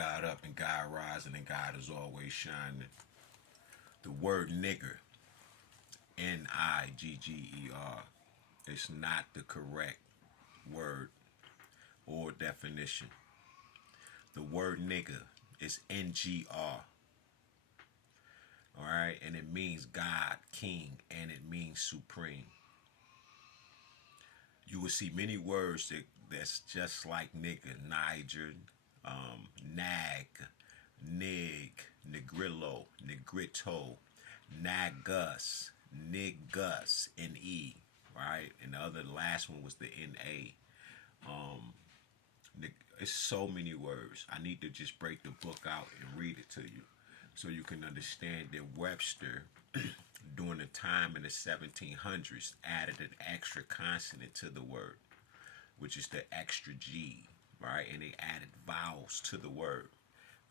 God up and God rising and God is always shining. The word nigger, Nigger, is not the correct word or definition. The word nigger is Ngr, all right, and it means God, King, and it means supreme. You will see many words that's just like nigger, Niger, nag, nig, negrillo, negrito, nagus, niggus, N-E, right? And the other last one was the N-A. Um, it's so many words. I need to just break the book out and read it to you so you can understand that Webster, during the time in the 1700s, added an extra consonant to the word, which is the extra G, right? And they added vowels to the word,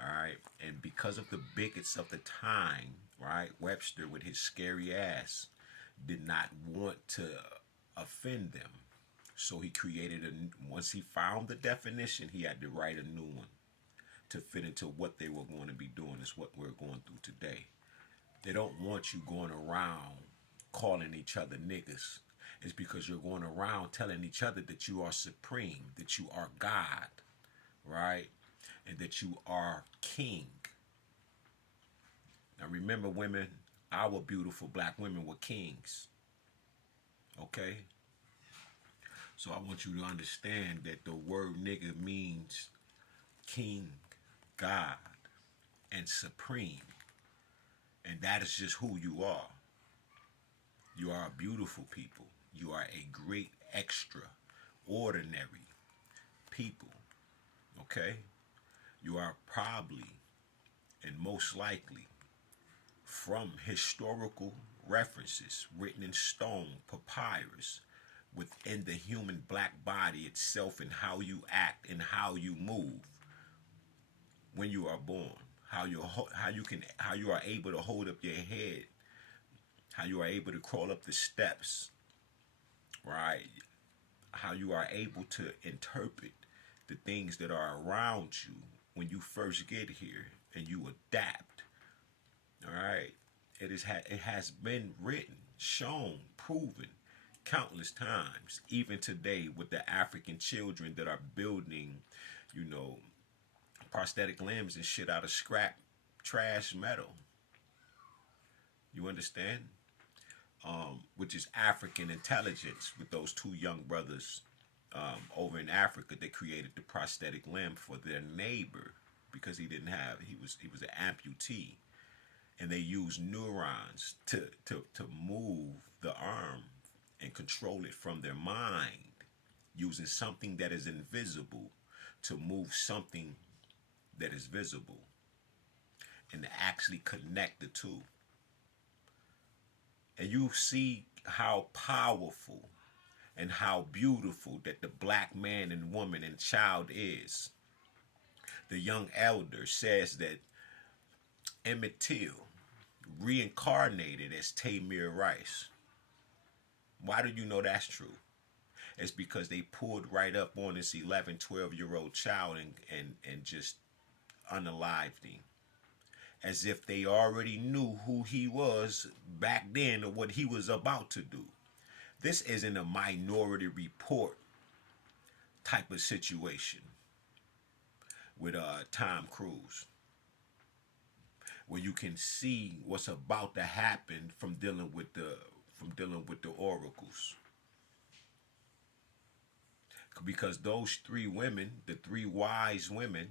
all right? And because of the bigots of the time, right, Webster, with his scary ass, did not want to offend them. So he created once he found the definition, he had to write a new one to fit into what they were going to be doing. Is what we're going through today. They don't want you going around calling each other niggas. It's because you're going around telling each other that you are supreme, that you are God, right? And that you are king. Now remember, women, our beautiful black women were kings. Okay? So I want you to understand that the word nigga means king, God, and supreme. And that is just who you are. You are a beautiful people. You are a great extraordinary people. Okay? You are probably and most likely from historical references written in stone, papyrus, within the human black body itself, and how you act and how you move when you are born, how you are able to hold up your head, how you are able to crawl up the steps, right? How you are able to interpret the things that are around you when you first get here and you adapt. All right, it has been written, shown, proven countless times, even today with the African children that are building, you know, prosthetic limbs and shit out of scrap trash metal. You understand? Which is African intelligence with those two young brothers over in Africa that created the prosthetic limb for their neighbor because he was an amputee, and they used neurons to move the arm and control it from their mind, using something that is invisible to move something that is visible, and to actually connect the two. And you see how powerful and how beautiful that the black man and woman and child is. The young elder says that Emmett Till reincarnated as Tamir Rice. Why do you know that's true? It's because they pulled right up on this 11, 12-year-old child and just unalived him. As if they already knew who he was back then or what he was about to do. This isn't a Minority Report type of situation with Tom Cruise, where you can see what's about to happen from dealing with the oracles. Because those three women, the three wise women,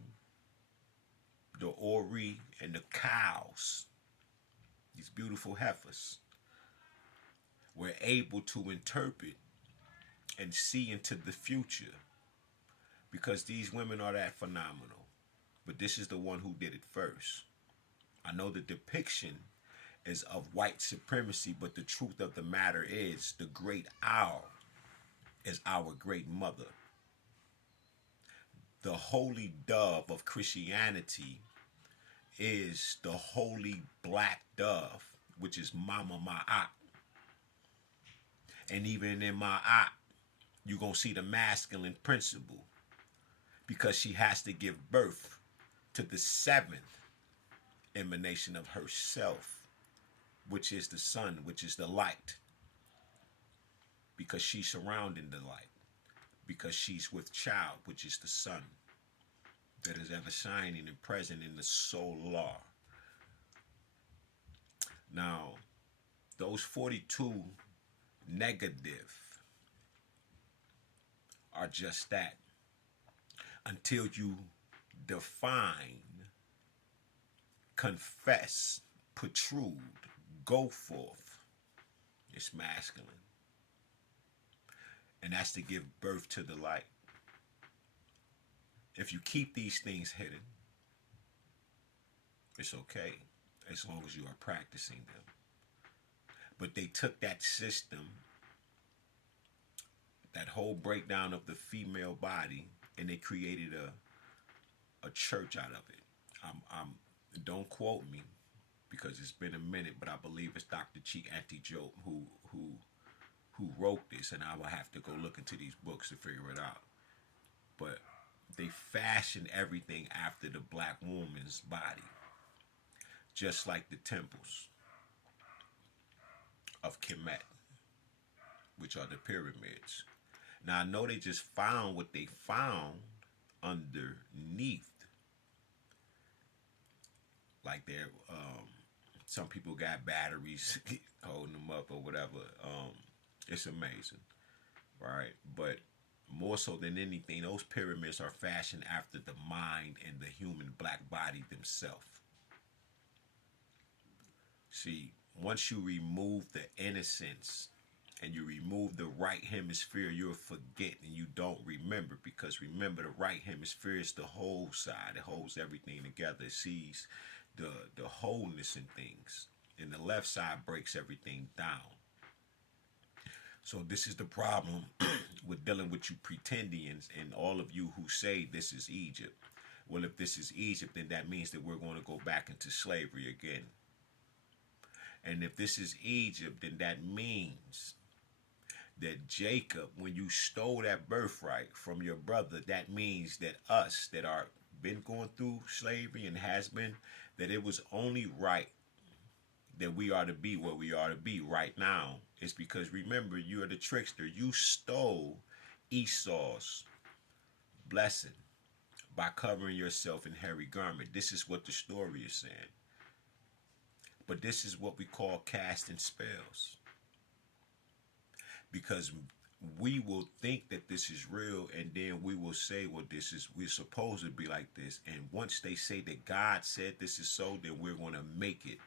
the Ori and the cows, these beautiful heifers, were able to interpret and see into the future, because these women are that phenomenal. But this is the one who did it first. I know the depiction is of white supremacy, but the truth of the matter is the great owl is our great mother. The holy dove of Christianity is the holy black dove, which is Mama Ma'at. And even in Ma'at, you're going to see the masculine principle, because she has to give birth to the seventh emanation of herself, which is the sun, which is the light, because she's surrounding the light, because she's with child, which is the sun that is ever shining and present in the solar. Now, those 42 negative are just that, until you define, confess, protrude, go forth. It's masculine. And that's to give birth to the light. If you keep these things hidden, it's okay, as long as you are practicing them. But they took that system, that whole breakdown of the female body, and they created a church out of it. Don't quote me, because it's been a minute, but I believe it's Dr. Chi Anti-Joke who wrote this, and I will have to go look into these books to figure it out. But they fashioned everything after the black woman's body, just like the temples of Kemet, which are the pyramids. Now, I know they just found what they found underneath. Like there, some people got batteries holding them up or whatever. It's amazing, right? But more so than anything, those pyramids are fashioned after the mind and the human black body themselves. See, once you remove the innocence and you remove the right hemisphere, you'll forget and you don't remember, because remember, the right hemisphere is the whole side. It holds everything together. It sees the wholeness in things, and the left side breaks everything down. So this is the problem with dealing with you pretendians and all of you who say this is Egypt. Well, if this is Egypt, then that means that we're going to go back into slavery again. And if this is Egypt, then that means that Jacob, when you stole that birthright from your brother, that means that us that are been going through slavery and has been, that it was only right that we are to be where we are to be right now. It's because, remember, you are the trickster. You stole Esau's blessing by covering yourself in hairy garment. This is what the story is saying. But this is what we call casting spells. Because we will think that this is real, and then we will say, well, we're supposed to be like this. And once they say that God said this is so, then we're going to make it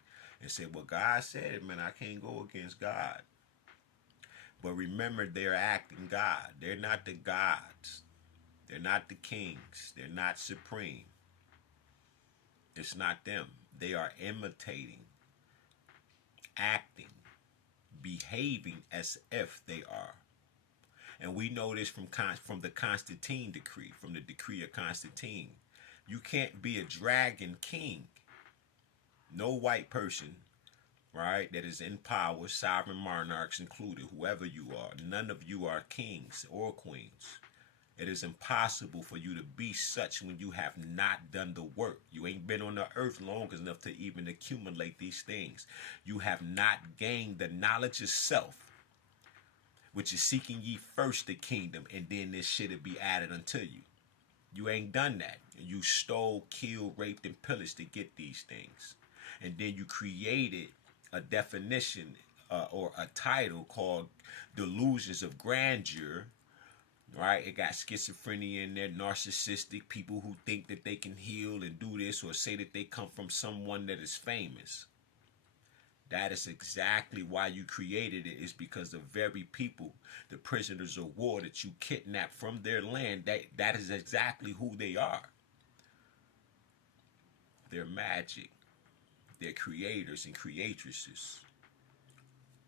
and say, well, God said it, man, I can't go against God. But remember, they're acting God. They're not the gods. They're not the kings. They're not supreme. It's not them. They are imitating, acting, behaving as if they are. And we know this from the Constantine decree, from the decree of Constantine. You can't be a dragon king. No white person, right, that is in power, sovereign monarchs included, whoever you are, none of you are kings or queens. It is impossible for you to be such when you have not done the work. You ain't been on the earth long enough to even accumulate these things. You have not gained the knowledge of self, which is seeking ye first the kingdom, and then this shit'll be added unto you. You ain't done that. You stole, killed, raped, and pillaged to get these things. And then you created a definition or a title called Delusions of Grandeur, right? It got schizophrenia in there, narcissistic, people who think that they can heal and do this, or say that they come from someone that is famous. That is exactly why you created it, is because the very people, the prisoners of war that you kidnapped from their land, that is exactly who they are. They're magic. They're creators and creatresses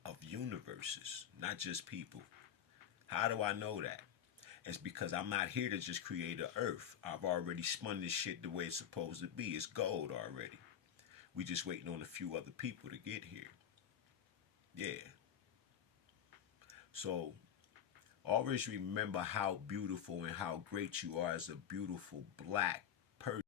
of universes, not just people. How do I know that? It's because I'm not here to just create an earth. I've already spun this shit the way it's supposed to be. It's gold already. We just waiting on a few other people to get here. Yeah. So always remember how beautiful and how great you are as a beautiful black person.